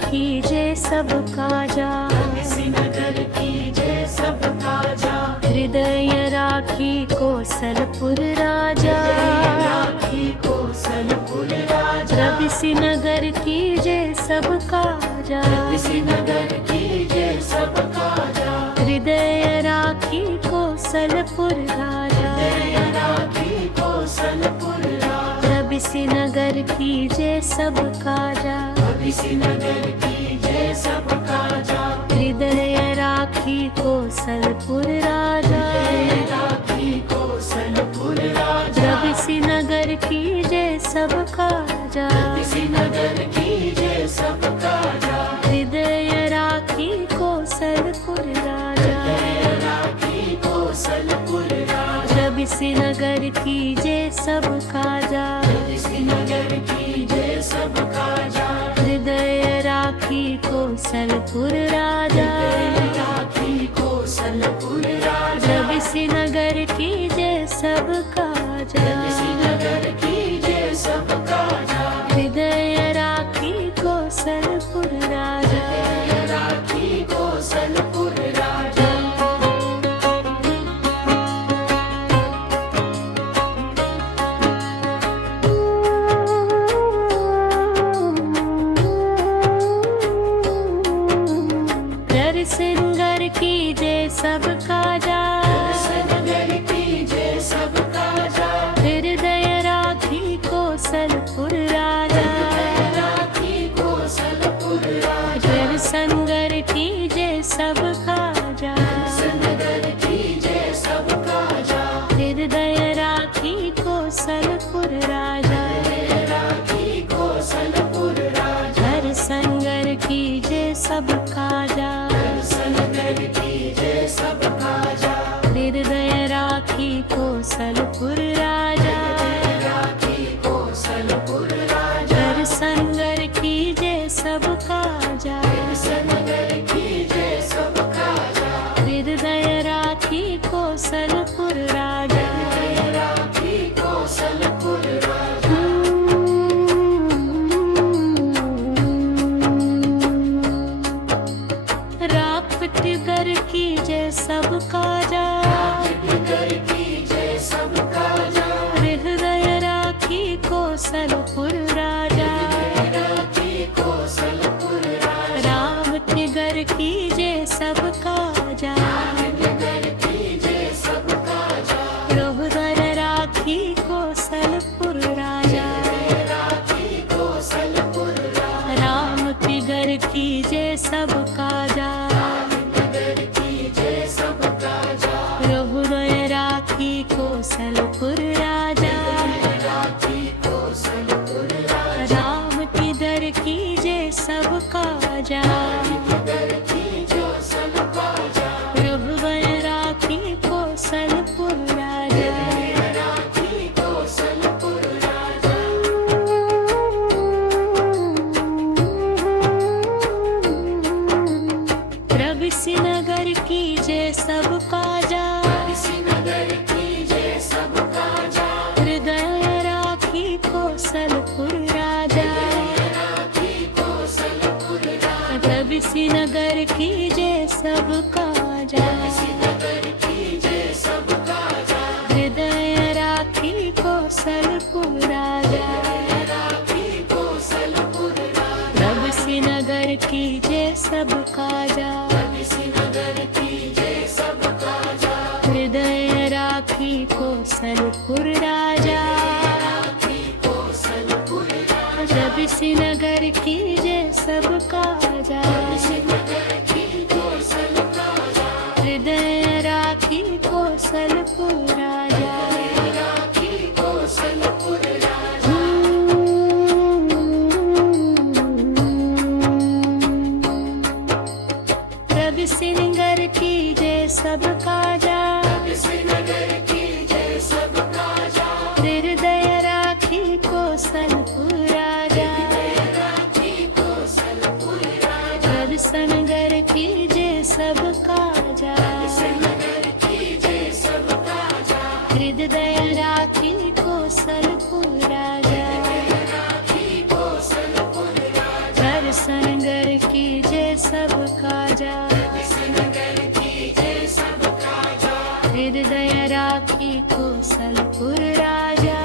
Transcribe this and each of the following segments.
कीजे सब काजा, नगर कीजे सब काजा। हृदय राखी कौशलपुर राजा, राखी कौशलपुर राजा। नगर कीजे सब काजा, नगर कीजे सब काजा। हृदय राखी कौशलपुर राजा, राखी कौशलपुर राजा। नगर कीजे सब काजा, नगर कीजे सब काजा। हृदय राखी कौशलपुर राजा, राखी कौशलपुर राजा। नगर कीजे सब काजा, नगर कीजे सब काजा। हृदय राखी कौशलपुर राजा, राखी कौशलपुर राजा। नगर कीजे सब काजा, नगर कीजे सब काजा। हृदय राखी कौशलपुर राजा, राखी कौशलपुर राजा। नगर कीजे सब काजा, नगर कीजे सब काजा। हृदय राखी कौशलपुर राजा, राखी कौशलपुर राजा। नगर कीजे सब काजा, नगर कीजे सब काजा। हृदय राखी कौशलपुर राजा, राखी कौशलपुर राजा। नगर कीजे सब काजा, नगर कीजे सब काजा। हृदय राखी कौशलपुर राजा, राखी कौशलपुर राजा। नगर कीजे सब काजा, नगर कीजे सब काजा। हृदय राखी कौशलपुर राजा, राखी कौशलपुर राजा। नगर कीजे सब काजा, नगर कीजे सब काजा। हृदय राखी कौशलपुर राजा। राखी कौशलपुर राजा। नगर कीजे सब काजा, नगर कीजे सब काजा। हृदय राखी कौशलपुर राजा, राखी कौशलपुर राजा। नगर कीजे सब काजा, नगर कीजे सब काजा। हृदय राखी कौशलपुर राजा, राखी कौशलपुर राजा। नगर कीजे सब काजा, नगर कीजे सब काजा। हृदय राखी कौशलपुर राजा, राखी कौशलपुर राजा। नगर कीजे सब काजा, नगर कीजे सब काजा। हृदय राखी कौशलपुर राजा। राखी कौशलपुर राजा। नगर कीजे सब काजा, नगर कीजे सब काजा। हृदय राखी कौशलपुर राजा, राखी कौशलपुर राजा। नगर कीजे सब काजा, नगर कीजे सब काजा। हृदय राखी कौशलपुर राजा, राखी कौशलपुर राजा। नगर कीजे सब काजा, नगर कीजे सब काजा। हृदय राखी कौशलपुर राजा, राखी कौशलपुर राजा। नगर कीजे सब काजा, नगर कीजे सब काजा। हृदय राखी कौशलपुर राजा। राखी कौशलपुर राजा। नगर कीजे सब काजा, नगर कीजे सब काजा। हृदय राखी कौशलपुर राजा, राखी कौशलपुर राजा। नगर कीजे सब काजा, नगर कीजे सब काजा। हृदय राखी कौशलपुर राजा, राखी कौशलपुर राजा। सनगर की जय सब काजा, विसनगर की जय सब काजा, हृदय राखी कौशलपुर राजा,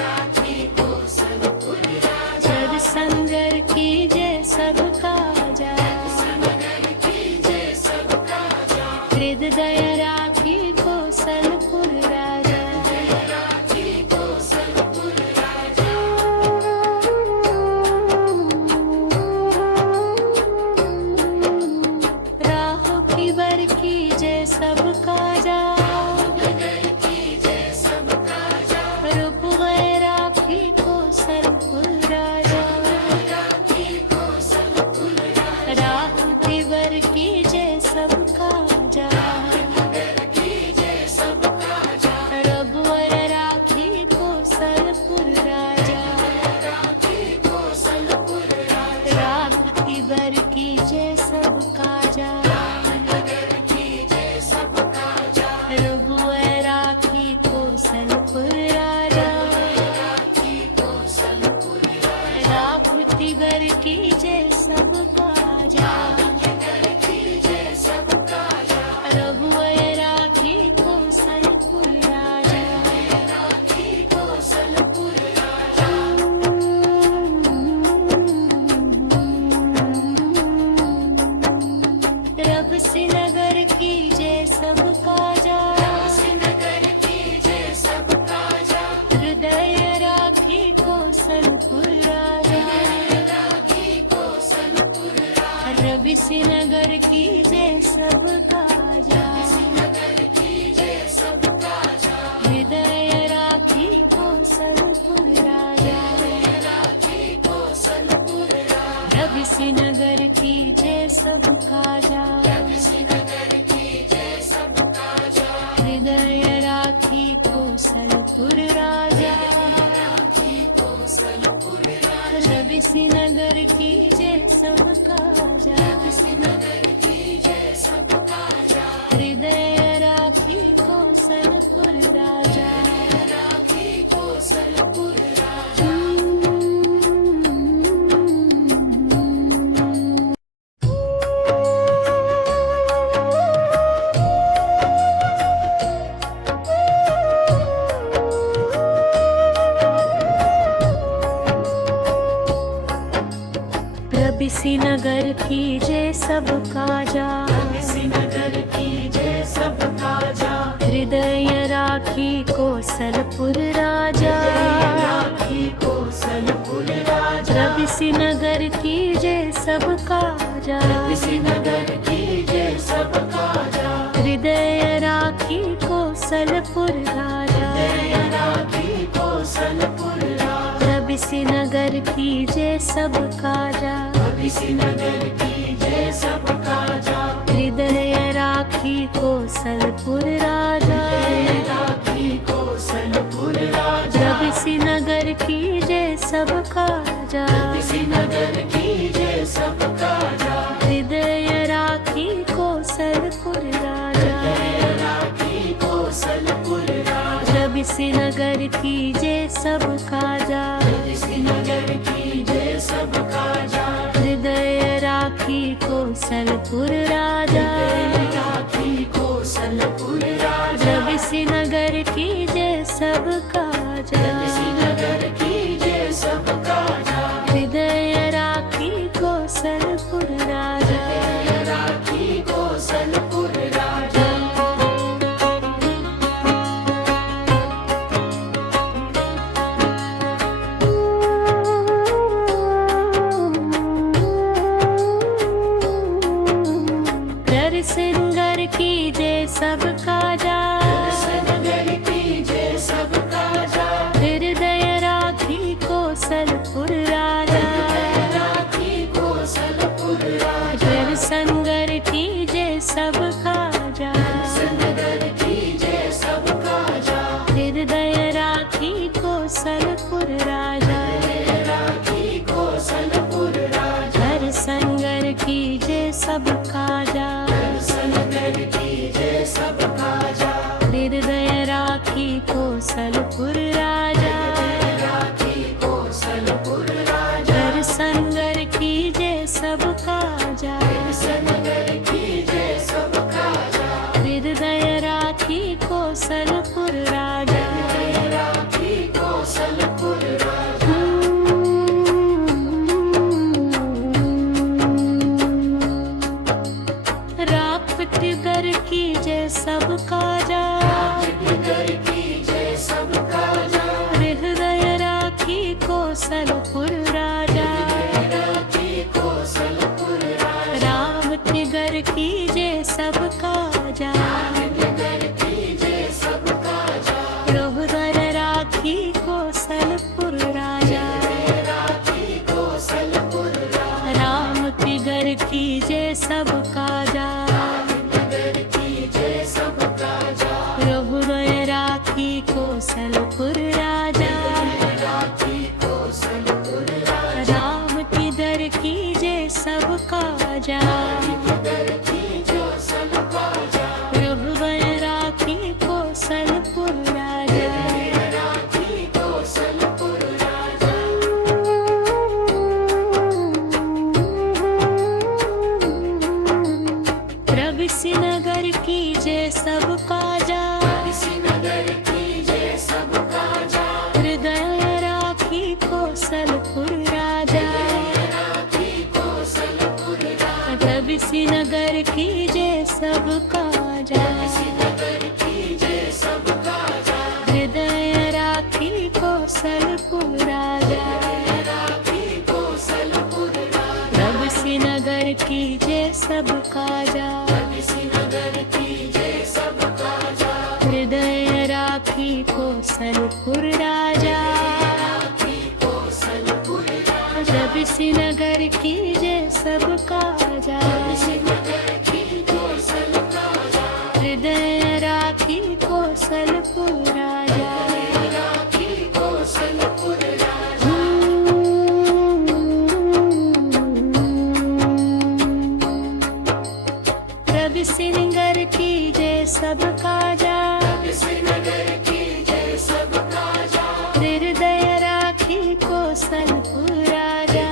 राखी कौशलपुर राजा, जग संगर की जय सब काजा, विसनगर की जय सब काजा, हृदय राखी कौशलपुर राजा, राखी कौशलपुर राजा, राहो की बर की जय सब काजा, नगर की जय सब काजा, रूप गए राखी कौशलपुर राजा, राखी कौशलपुर राजा, राहो की बर की जय सब काजा, नगर की जय सब काजा, रघुवर राखी कौशलपुर राजा, राखी कौशलपुर राजा, राम की बर की जय सब काजा, नगर की जय सब काजा, रघुवर राखी कौशलपुर राजा, राखी कौशलपुर राजा, राम की बर की जय सब काजा, नगर की जय सब काजा, रघुवर राखी कौशलपुर राजा, राखी कौशलपुर राजा, रब श्रीनगर की जय सब काजा, नगर की जय सब काजा, हृदय राखी कौशलपुर राजा, राखी कौशलपुर राजा, रवि श्रीनगर की जय सब काजा, नगर की जय सब काजा, हृदय राखी कौशलपुर राजा, राखी कौशलपुर राजा, रवि श्रीनगर की जय सब काजा, नगर की जय सब काजा, हृदय राखी कौशलपुर राजा, राखी कौशलपुर राजा, रवि श्रीनगर की जय सब काजा, नगर की जय सब काजा, हृदय राखी कौशलपुर राजा, राखी कौशलपुर राजा, रवि श्रीनगर की जय सब काजा, नगर की जय सब काजा, हृदय राखी कौशलपुर राजा, राखी कौशलपुर राजा, रवि श्रीनगर की जय सब काजा, नगर की जय सब काजा, हृदय राखी कौशलपुर राजा, राखी कौशलपुर राजा, रवि श्रीनगर की जय सब काजा, नगर की जय सब काजा, हृदय राखी कौशलपुर राजा, राखी कौशलपुर राजा, रवि श्रीनगर की जय सब काजा, नगर की जय सब काजा, हृदय राखी कौशलपुर राजा, राखी कौशलपुर राजा, रवि श्रीनगर की जय सब काजा, नगर की जय सब काजा, हृदय राखी कौशलपुर राजा, राखी कौशलपुर राजा, रवि श्रीनगर की जय सब काजा, नगर की जय सब काजा, हृदय राखी कौशलपुर राजा, राखी कौशलपुर राजा, नर सिंगर की जय सब काजा, नगर की जय सब काजा, हृदय राखी कौशलपुर राजा, राखी कौशलपुर राजा, नर संगर की जय सब काजा, नगर की जय सब काजा, हृदय राखी कौशलपुर राजा, राखी कौशलपुर राजा, हर संगर की जय सब काजा, नगर की जय सब काजा, हृदय राखी कौशलपुर राजा, राखी कौशलपुर राजा, हर संगर की जय सबका जा, नगर कीजे सबका जा, हृदय राखी कौशलपुर राजा, राखी कौशलपुर राजा, रापटगर कीजे सबका जा, नगर कीजे सबका जा, हृदय राखी कौशलपुर राजा, राखी कौशलपुर राजा, रामनगर कीजे सबका जा, नगर कीजे सबका जा, हृदय राखी कौशलपुर राजा, राखी कौशलपुर राजा, रामनगर कीजे सबका जा, नगर कीजे सबका जा, हृदय राखी कौशलपुर राजा, राखी कौशलपुर राजा, रामनगर कीजे सबका जा, नगर कीजे सबका जा, हृदय राखी कौशलपुर राजा, राखी कौशलपुर राजा, रविसिनगर कीजे सबका जा, नगर कीजे सबका जा, हृदय राखी कौशलपुर राजा, राखी कौशलपुर राजा, रविसिनगर कीजे सबका जा, नगर कीजे सबका जा, हृदय राखी कौशलपुर राजा, राखी कौशलपुर राजा, रविसिनगर कीजे सबका जा, नगर कीजे सबका जा, हृदय राखी कौशलपुर राजा, राखी कौशलपुर राजा, रविसिनगर कीजे सबका जा, नगर कीजे सबका जा, हृदय राखी कौशलपुर राजा, राखी कौशलपुर राजा, रविसिनगर कीजे सबका जा, नगर कीजे सबका जा, हृदय राखी कौशलपुर राजा,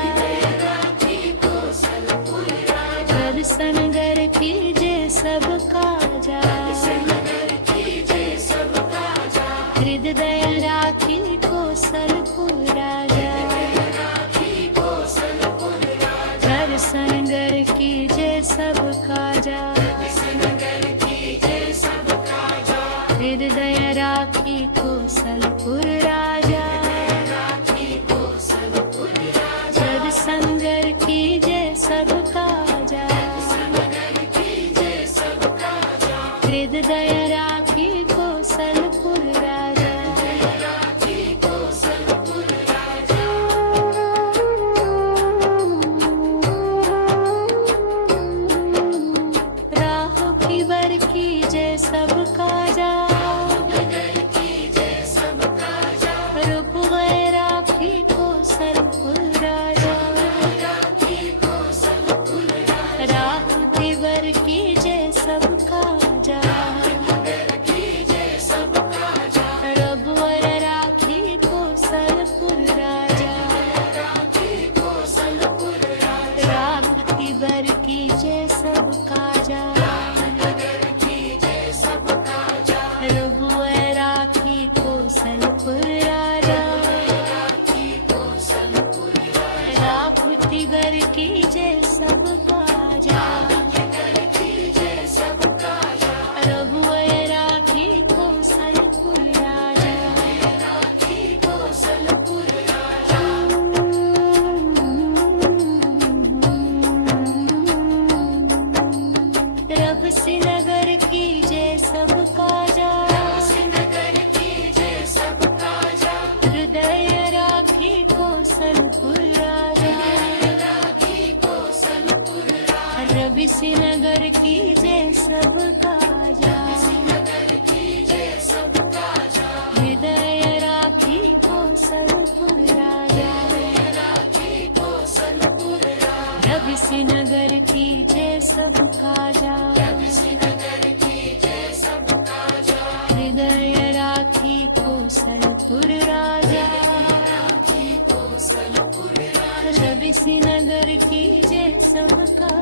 राखी कौशलपुर राजा, रविसिनगर कीजे सबका जा, नगर कीजे सबका जा, हृदय राखी कौशलपुर राजा, राखी कौशलपुर राजा, रविसिनगर कीजे सबका जा, नगर कीजे सबका जा, हृदय राखी कौशलपुर राजा, राखी कौशलपुर राजा, रविसिनगर कीजे सबका जा, नगर कीजे सबका जा, हृदय राखी कौशलपुर राजा, राखी कौशलपुर राजा, राह की बर कीजे सबका जा, नगर कीजे सबका जा, हृदय राखी कौशलपुर राजा, राखी कौशलपुर राजा, राह की बर कीजे सबका जा, नगर कीजे सबका जा, रघुवर राखी कौशलपुर राजा, राखी कौशलपुर राजा, राम की बर कीजे सबका जा, नगर कीजे सबका जा, रघुवर राखी कौशलपुर राजा, राखी कौशलपुर राजा, राम की बर कीजे सबका जा, नगर कीजे सबका जा, रघुवर राखी कौशलपुर राजा, राखी कौशलपुर राजा, रविसिनगर कीजे सबका जा, नगर कीजे सबका जा, हृदय राखी कौशलपुर राजा, राखी कौशलपुर राजा, रविसिनगर कीजे सबका जा, नगर कीजे सबका जा, हृदय राखी कौशलपुर राजा, राखी कौशलपुर राजा, रविसिनगर कीजे सबका जा, नगर कीजे सबका जा, हृदय राखी कौशलपुर राजा, राखी कौशलपुर राजा, रविसिनगर कीजे सबका